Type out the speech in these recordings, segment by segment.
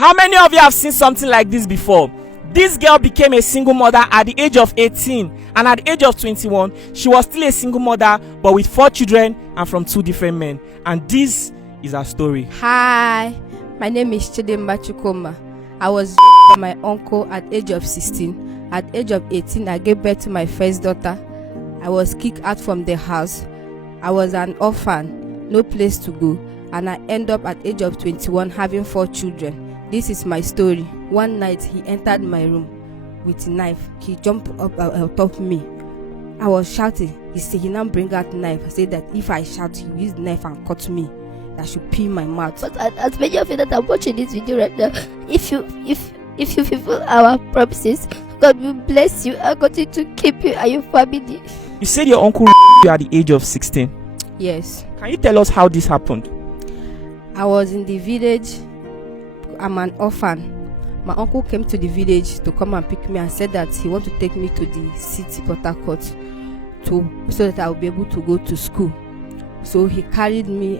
How many of you have seen something like this before? This girl became a single mother at the age of 18, and at the age of 21, she was still a single mother, but with 4 children and from 2 different men. And this is her story. Hi, my name is Chidimma Chukoma. I was by my uncle at age of 16. At age of 18, I gave birth to my first daughter. I was kicked out from the house. I was an orphan, no place to go, and I ended up at age of 21 having 4 children. This is my story. One night, he entered my room with a knife. He jumped up on top of me. I was shouting. He now bring out knife. I said that if I shout, he will use the knife and cut me. That should pee my mouth. But as many of you that are watching this video right now, if you fulfill our promises, God will bless you and continue to keep you and your family. You said your uncle you at the age of 16. Yes. Can you tell us how this happened? I was in the village. I'm an orphan. My uncle came to the village to come and pick me and said that he want to take me to the city, Port Harcourt, so that I will be able to go to school. So he carried me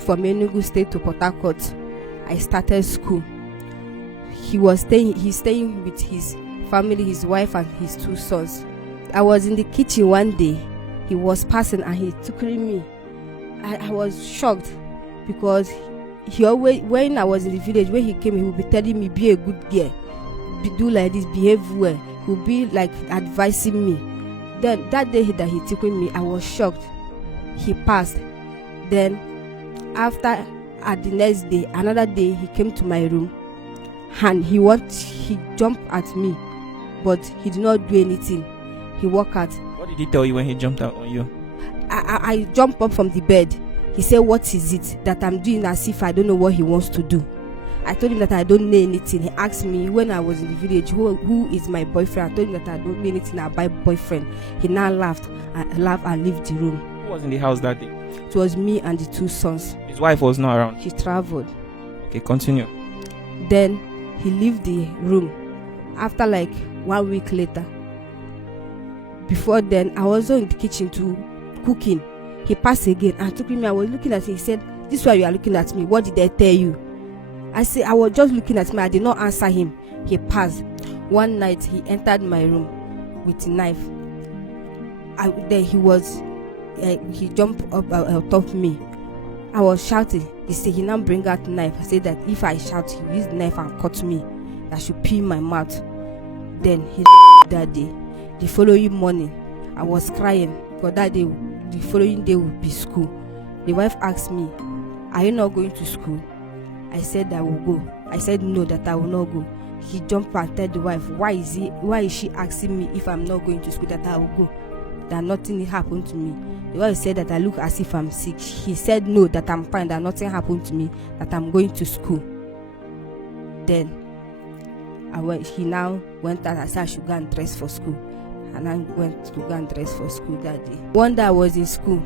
from Enugu State to Port Harcourt. I started school. He's staying with his family, his wife and his 2 sons. I was in the kitchen one day. He was passing and he took me. I was shocked because he always, when I was in the village, when he came, he would be telling me, be a good girl, do like this, behave well. He would be like advising me. Then that day that he took me, I was shocked. He passed. Then after, at the next day, another day, he came to my room and he jumped at me, but he did not do anything. He walked out. What did he tell you when he jumped out on you? I jumped up from the bed. He said, what is it that I'm doing as if I don't know what he wants to do? I told him that I don't know anything. He asked me when I was in the village, who is my boyfriend? I told him that I don't know anything about boyfriend. He now laughed and left the room. Who was in the house that day? It was me and the 2 sons. His wife was not around. He traveled. Okay, continue. Then he left the room. After like 1 week later, before then, I was in the kitchen cooking. He passed again and took me. I was looking at him. He said, this is why you are looking at me. What did I tell you? I said, I was just looking at me. I did not answer him. He passed. One night, he entered my room with a knife. Then he jumped up on top of me. I was shouting. He now bring out knife. I said that if I shout, he will use the knife and cut me. That should pee my mouth. Then he that day. The following morning, I was crying because that day, the following day would be school. The wife asked me, are you not going to school? I said I will go. I said no, that I will not go. He jumped and told the wife, why is she asking me if I'm not going to school, that I will go? That nothing happened to me. The wife said that I look as if I'm sick. He said no, that I'm fine, that nothing happened to me, that I'm going to school. Then he now went out. I said I should go and dress for school. And I went to go and dress for school that day. One day I was in school.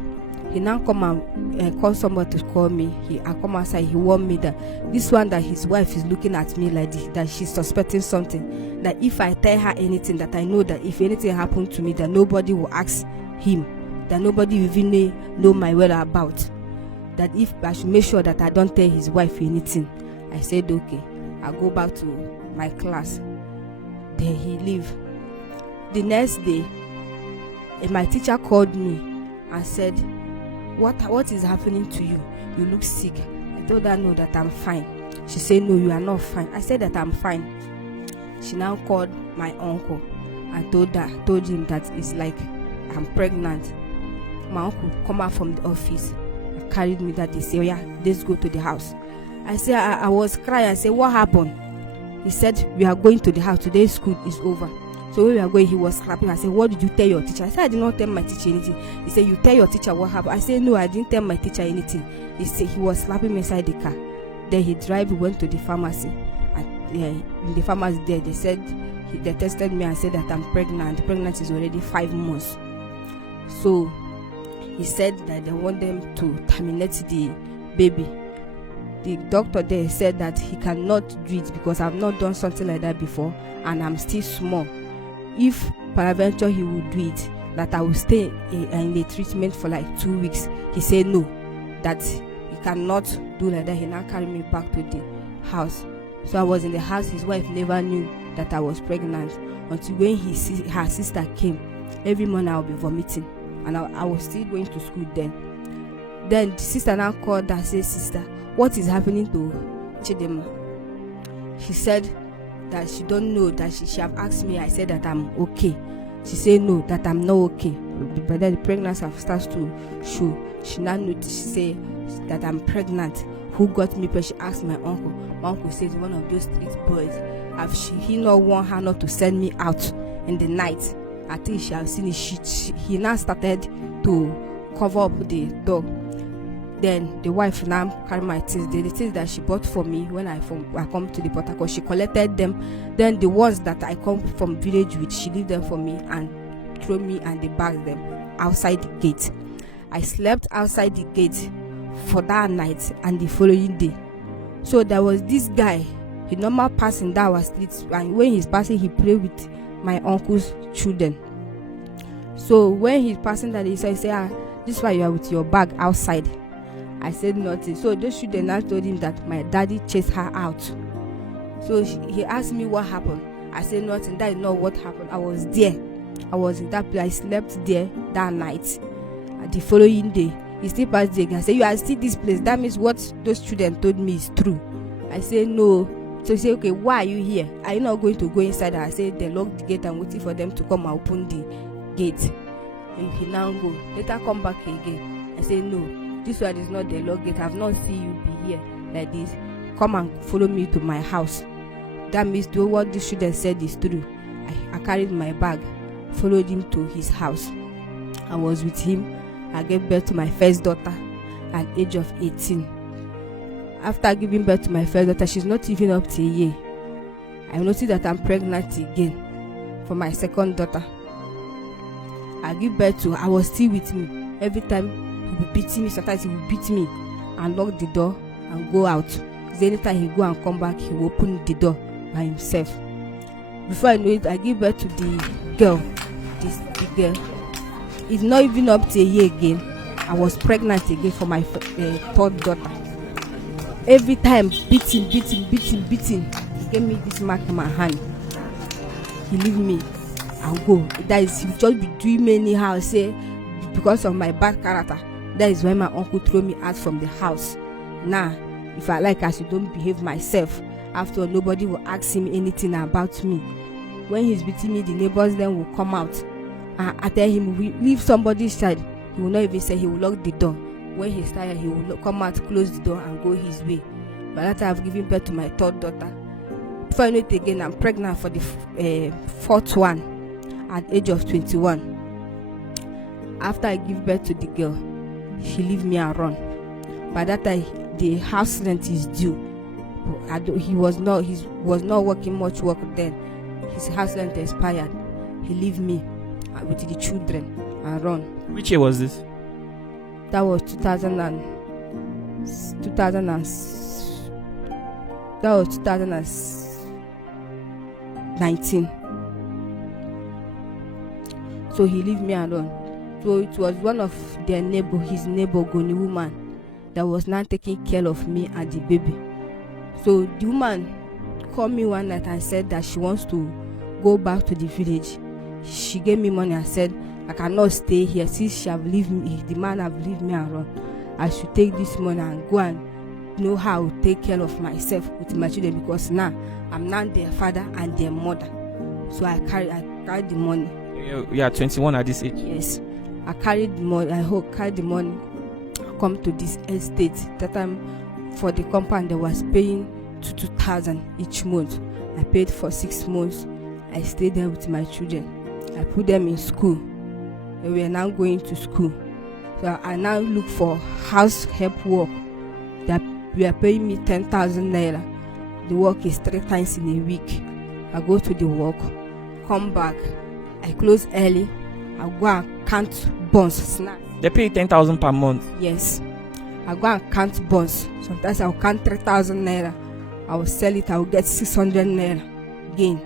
He now come and call somebody to call me. I come outside. He warned me that this one, that his wife is looking at me like this, that she's suspecting something. That if I tell her anything, that I know that if anything happened to me, that nobody will ask him. That nobody will even know my whereabouts. That if I should make sure that I don't tell his wife anything. I said okay. I'll go back to my class. Then he leave. The next day, my teacher called me and said, what is happening to you? You look sick. I told her no, that I'm fine. She said, no, you are not fine. I said that I'm fine. She now called my uncle and told him that it's like I'm pregnant. My uncle come out from the office and carried me that day. Say, oh yeah, let's go to the house. I said, I was crying. I said, what happened? He said, we are going to the house. Today's school is over. So when we were going, he was clapping. I said, what did you tell your teacher? I said, I did not tell my teacher anything. He said, you tell your teacher what happened? I said, no, I didn't tell my teacher anything. He said, he was slapping me inside the car. Then he went to the pharmacy. And in the pharmacy there, they tested me and said that I'm pregnant. The pregnancy is already 5 months. So he said that they want them to terminate the baby. The doctor there said that he cannot do it because I've not done something like that before and I'm still small. If peradventure he would do it, that I will stay in the treatment for like 2 weeks. He said no, that he cannot do like that. He now carried me back to the house. So I was in the house. His wife never knew that I was pregnant until when her sister came. Every morning I would be vomiting, and I was still going to school then. Then the sister now called and said, "Sister, what is happening to Chidema?" She said that she don't know, that she have asked me. I said that I'm okay. She said no, that I'm not okay. But then the pregnancy started to show. She now noticed, she said that I'm pregnant. Who got me pregnant? She asked my uncle. My uncle says one of those street boys. He not want her not to send me out in the night. I think she have seen it. He now started to cover up the door. Then the wife now carried my things. The things that she bought for me when I come to the Port Harcourt, she collected them. Then the ones that I come from village with, she leave them for me and throw me and they bag them outside the gate. I slept outside the gate for that night and the following day. So there was this guy, the normal passing that was street, and when he's passing, he pray with my uncle's children. So when he's passing that, he say, "This is why you are with your bag outside." I said nothing. So those children now told him that my daddy chased her out. So he asked me what happened. I said nothing. That is not what happened. I was there. I was in that place. I slept there that night. The following day, he still passed there again. I said, "You are still this place. That means what those children told me is true." I said no. So he said, "Okay, why are you here? Are you not going to go inside?" I said, "They locked the gate. I'm waiting for them to come and open the gate." And he now go. Later come back again. I said, "No. This one is not the lock gate. I've not seen you be here like this. Come and follow me to my house." That means what the student said is true. I carried my bag, followed him to his house. I was with him. I gave birth to my first daughter at the age of 18. After giving birth to my first daughter, she's not even up to a year. I noticed that I'm pregnant again for my second daughter. I give birth to, I was still with me. Every time he would beat me, sometimes he would beat me and lock the door and go out. Anytime he go and come back, he will open the door by himself. Before I know it, I give birth to the girl. This big girl. It's not even up to a year again. I was pregnant again for my third daughter. Every time beating. He gave me this mark in my hand. He leave me. I'll go. That is, he just be doing me anyhow. Say because of my bad character. That is why my uncle threw me out from the house. Now, if I like, I should don't behave myself. After all, nobody will ask him anything about me. When he's beating me, the neighbors then will come out. I tell him, we leave somebody's side. He will not even say, he will lock the door. When he's tired, he will come out, close the door, and go his way. By that time, I've given birth to my third daughter. Before I know it again, I'm pregnant for the fourth one at the age of 21. After I give birth to the girl, she leave me and run. By that time, the house rent is due. He was not working much work then. His house rent expired. He leave me with the children and run. Which year was this? That was 2019. So he leave me alone. So it was one of his neighbor, Goni woman, that was now taking care of me and the baby. So the woman called me one night and said that she wants to go back to the village. She gave me money and said, I cannot stay here since she have leave me. The man have leave me alone. I should take this money and go and know how to take care of myself with my children, because now I'm not their father and their mother. So I carried the money. You are 21 at this age? Yes. I carried the money. Carried the money. Come to this estate. That time for the compound they was paying 2,000 each month. I paid for 6 months. I stayed there with my children. I put them in school. They were now going to school. So I now look for house help work. They were paying me 10,000 naira. The work is 3 times in a week. I go to the work, come back. I close early. I go and count buns, snacks. They pay 10,000 per month? Yes. I go and count buns. Sometimes I'll count 3,000 naira. I will sell it. I will get 600 naira gain.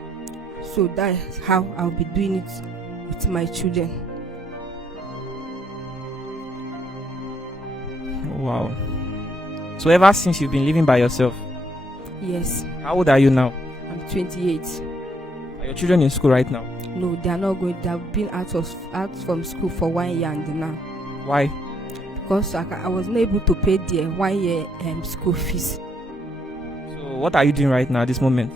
So that's how I'll be doing it with my children. Wow. So ever since you've been living by yourself? Yes, How old are you now? I'm 28. Are your children in school right now? No, they are not going. They have been out from school for 1 year and now Why? because I was not able to pay their 1 year school fees. So what are you doing right now at this moment?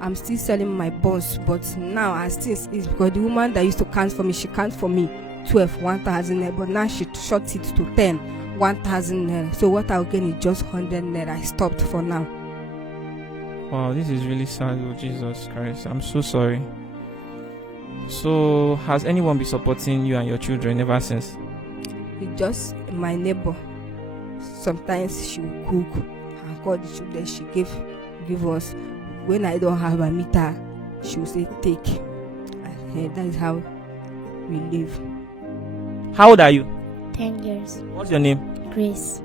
I'm still selling my bonds, but now I still it's because the woman that used to count for me, she count for me 12 1,000 naira, but now she short it to 10 1,000 naira. So what I'll gain is just 100 naira. I stopped for now. Wow, this is really sad. Oh, Jesus Christ. I'm so sorry. So has anyone been supporting you and your children ever since? It's just my neighbor. Sometimes she will cook and call the children. She give us. When I don't have a meter, she will say take. And that is how we live. How old are you? 10 years. What's your name? Grace.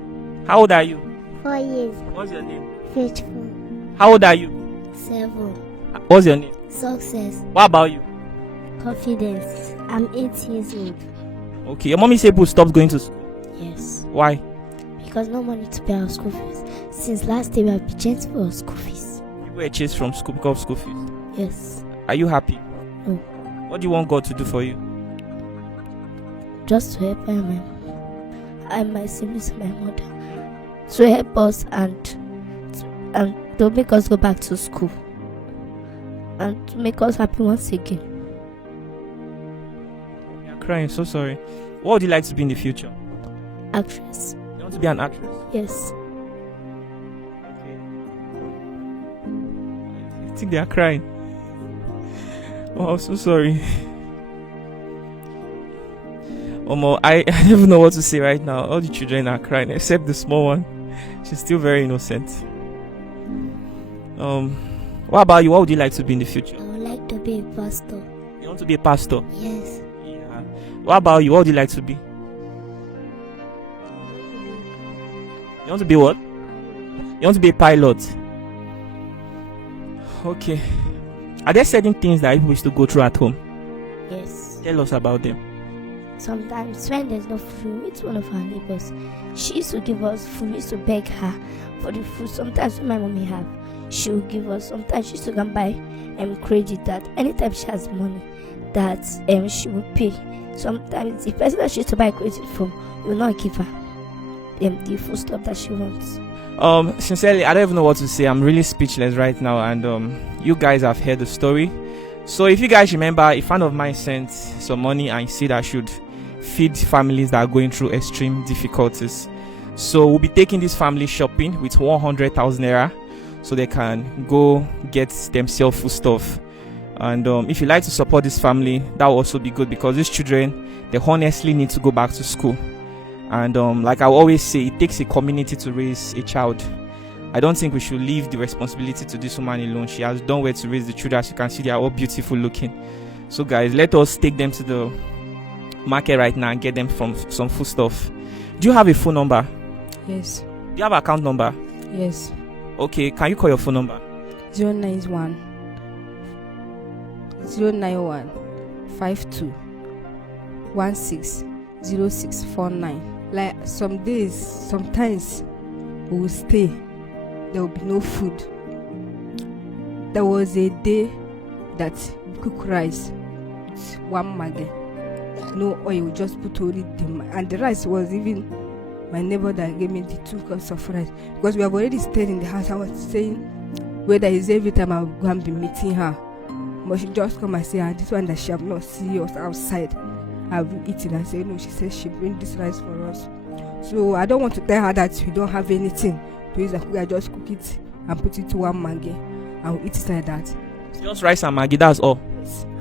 How old are you? 4 years. What's your name? Faithful. How old are you? 7. What's your name? Success. What about you? Confidence. I'm 8 years old. Okay, your mommy said people stopped going to school. Yes. Why? Because no money to pay our school fees. Since last year we have been changed for our school fees. You were chased from school because of school fees. Yes. Are you happy? No. What do you want God to do for you? Just to help my siblings and my mother. To help us and to make us go back to school. And to make us happy once again. You're crying, so sorry. What would you like to be in the future? Actress. You want to be an actress? Yes. Okay. I think they are crying. Oh, I'm so sorry. Omo, I don't even know what to say right now. All the children are crying except the small one. She's still very innocent. What about you? What would you like to be in the future? I would like to be a pastor. You want to be a pastor? Yes. Yeah. What about you? What would you like to be? You want to be what? You want to be a pilot? Okay. Are there certain things that people used to go through at home? Yes. Tell us about them. Sometimes when there's no food, it's one of our neighbors. She used to give us food. We used to beg her for the food. Sometimes when my mommy have, she will give us. Sometimes she used to go and buy credit that anytime she has money that she will pay. Sometimes the person that she used to buy credit from will not give her the food stuff that she wants. Sincerely, I don't even know what to say. I'm really speechless right now, and you guys have heard the story. So if you guys remember, a friend of mine sent some money and said I should feed families that are going through extreme difficulties. So we'll be taking this family shopping with 100,000 naira so they can go get themselves food stuff. And if you like to support this family, that will also be good, because these children, they honestly need to go back to school. And like I always say, it takes a community to raise a child. I don't think we should leave the responsibility to this woman alone. She has done well to raise the children. As you can see, they are all beautiful looking. So guys, let us take them to the market right now and get them from some food stuff. Do you have a phone number? Yes. Do you have an account number? Yes. Okay, can you call your phone number? 091 091 52 16 0649. Like some days, sometimes we will stay, there will be no food. There was a day that we cook rice with 1 maggi, no oil, just put only and the rice was even my neighbor that gave me the 2 cups of rice, because we have already stayed in the house. I was saying whether it's every time I will go and be meeting her, but she just come and say, this one that she have not seen us outside, I will eat it. And say no, she says she bring this rice for us. So I don't want to tell her that we don't have anything to use. I just cook it and put it to 1 maggi and we eat it like that. Just rice and maggi, that's all.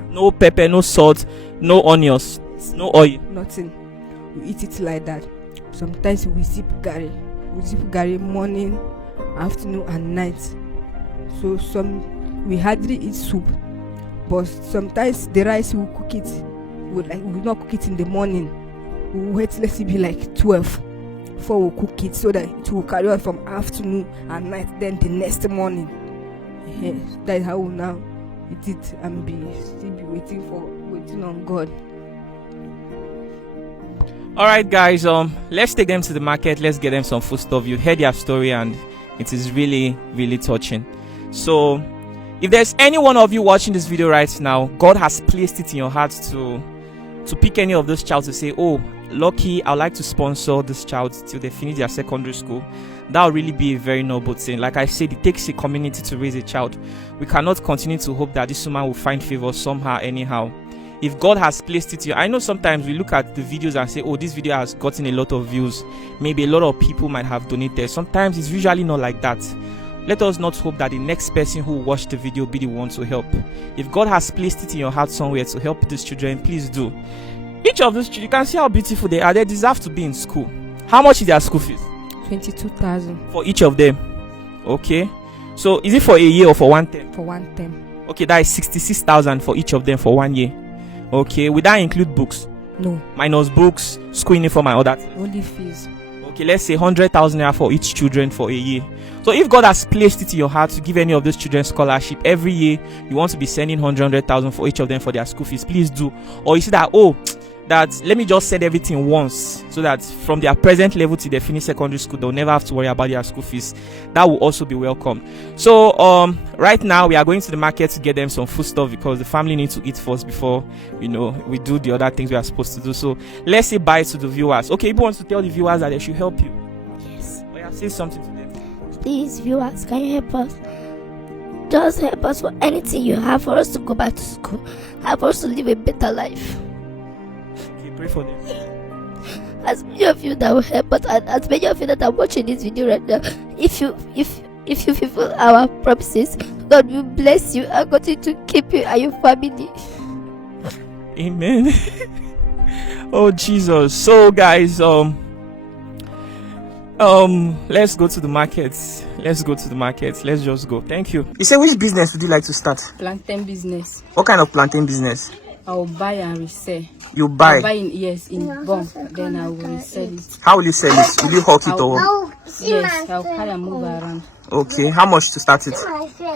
No pepper, no salt, no onions, no oil. Nothing. We eat it like that. Sometimes we zip gari. We zip gari morning, afternoon and night. So we hardly eat soup. But sometimes the rice we will cook it. We will not cook it in the morning. We will wait, let's say be like 12 before we cook it, so that it will carry on from afternoon and night, then the next morning. That is how we now eat it and still be waiting on God. Alright guys, let's take them to the market. Let's get them some food stuff. You heard their story and It is really, really touching. So if there's any one of you watching this video right now, God has placed it in your heart to pick any of those child to say, oh, lucky, I'd like to sponsor this child till they finish their secondary school. That would really be a very noble thing. Like I said, it takes a community to raise a child. We cannot continue to hope that this woman will find favor somehow, anyhow. If God has placed it here, I know sometimes we look at the videos and say, oh, this video has gotten a lot of views. Maybe a lot of people might have donated. Sometimes it's usually not like that. Let us not hope that the next person who will watch the video be the one to help. If God has placed it in your heart somewhere to help these children, please do. Each of those children, you can see how beautiful they are. They deserve to be in school. How much is their school fees? 22,000 for each of them. Okay, so is it for a year or for one term? for one term. Okay, that is 66,000 for each of them for 1 year. Okay, will that include books? No, Minus books, school uniform and all that. only fees. Okay, let's say 100,000 naira for each children for a year. So if God has placed it in your heart to give any of those children scholarship every year, you want to be sending 100,000 for each of them for their school fees, please do. Or you see that, oh, that let me just send everything once, so that from their present level till they finish secondary school, they'll never have to worry about their school fees. That will also be welcome. So right now we are going to the market to get them some food stuff, because the family needs to eat first before we do the other things we are supposed to do. So let's say bye to the viewers. Okay, you want to tell the viewers that they should help you? Yes. Oh yeah, say something to them. Please, viewers, can you help us? Just help us for anything you have for us to go back to school. Help us to live a better life. Okay, pray for them. As many of you that will help us, and as many of you that are watching this video right now, if you fulfill our promises, God will bless you and continue to keep you and your family. Amen. Oh Jesus. So guys, let's go to the markets. Let's just go. Thank you. You say, which business would you like to start? Plantain business. What kind of plantain business? I will buy and resell. You buy. I'll buy in bulk, then I will resell it. How will you sell it? Will you hawk it or? Yes, I'll carry and move around. Okay. How much to start it?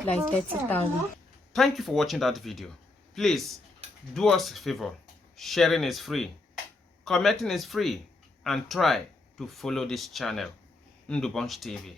Like 30,000. Thank you for watching that video. Please do us a favor. Sharing is free, commenting is free, and try to follow this channel, Ndubonch TV.